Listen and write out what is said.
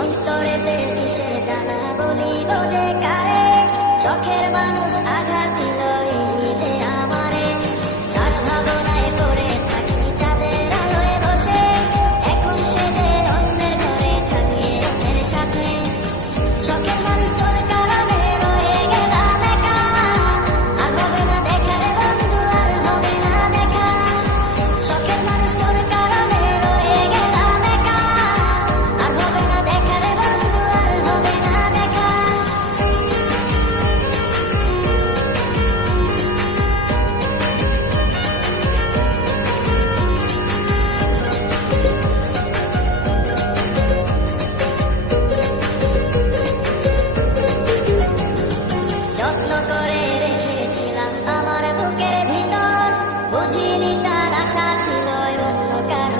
অন্তরেতে কিসের জ্বালা বলিব যে কারে, চোখের মানুষ আঘাত দিল এই ঈদে আমারে। তার ভাবনায় পড়ে থাকি চাঁদের আলোয় বসে, এখন সে যে অন্যের ঘরে থাকে অন্যের সাথে। শখের মানুষ তোর কারণে রয়ে গেলাম একা, আর হবে না দেখা রে বন্ধু, আর হবে না দেখা। শখের মানুষ তোর কারণে রয়ে গেলাম একা, আর হবে না দেখা রে বন্ধু, আর হবে না দেখা। যত্ন করে রেখেছিলাম আমার বুকের ভিতর, বুঝিনি তার আশা ছিল অন্য কারো